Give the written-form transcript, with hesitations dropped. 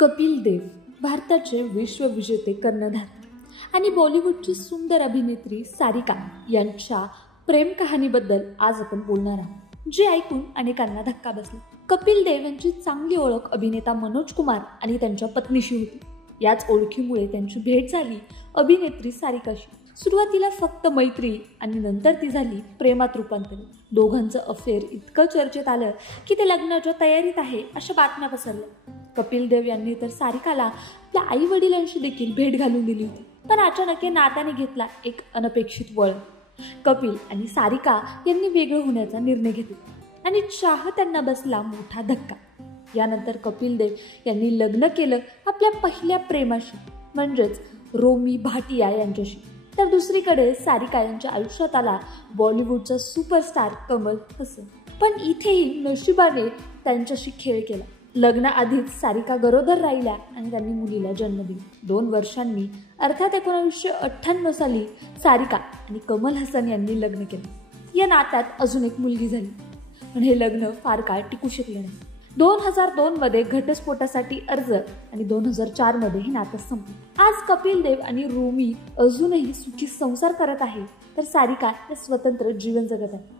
कपिल देव भारताचे विश्वविजेते कर्णधार आणि बॉलिवूडची सुंदर अभिनेत्री सारिका यांच्या प्रेम कहाणीबद्दल आज आपण बोलणार आहोत, जे ऐकून अनेकांना धक्का बसला. कपिल देव यांची चांगली ओळख अभिनेता मनोज कुमार आणि त्यांच्या पत्नीशी होती. याच ओळखीमुळे त्यांची भेट झाली अभिनेत्री सारिकाशी. सुरुवातीला फक्त मैत्री आणि नंतर ती झाली प्रेमात रूपांतरित. दोघांचं अफेअर इतकं चर्चेत आलं की ते लग्नाच्या तयारीत आहे अशा बातम्या पसरल्या. कपिल देव यांनी तर सारिकाला आपल्या आई वडिलांशी देखील भेट घालून दिली होती. पण अचानक या नात्याने घेतला एक अनपेक्षित वळण. कपिल आणि सारिका यांनी वेगळं होण्याचा निर्णय घेतला आणि चाहत्यांना बसला मोठा धक्का. यानंतर कपिल देव यांनी लग्न केलं आपल्या पहिल्या प्रेमाशी, म्हणजेच रोमी भाटिया यांच्याशी. तर दुसरीकडे सारिका यांच्या आयुष्यात आला बॉलिवूडचा सुपरस्टार कमल हसन. पण इथेही नशिबाने त्यांच्याशी खेळ केला. लग्नाआधीच सारिका गरोदर राहिल्या आणि त्यांनी मुलीला जन्म दिला. 2 वर्षांनी अर्थात 1998 साली सारिका आणि कमल हसन यांनी लग्न केलं. या नात्यात अजून एक मुलगी झाली, पण हे लग्न फार काळ टिकू शकले नाही. 2002 मध्ये घटस्फोटासाठी अर्ज आणि 2004 मध्ये हे नातं संपलं. आज कपिल देव आणि रोमी अजूनही सुखी संसार करत आहे, तर सारिका हे स्वतंत्र जीवन जगत आहे.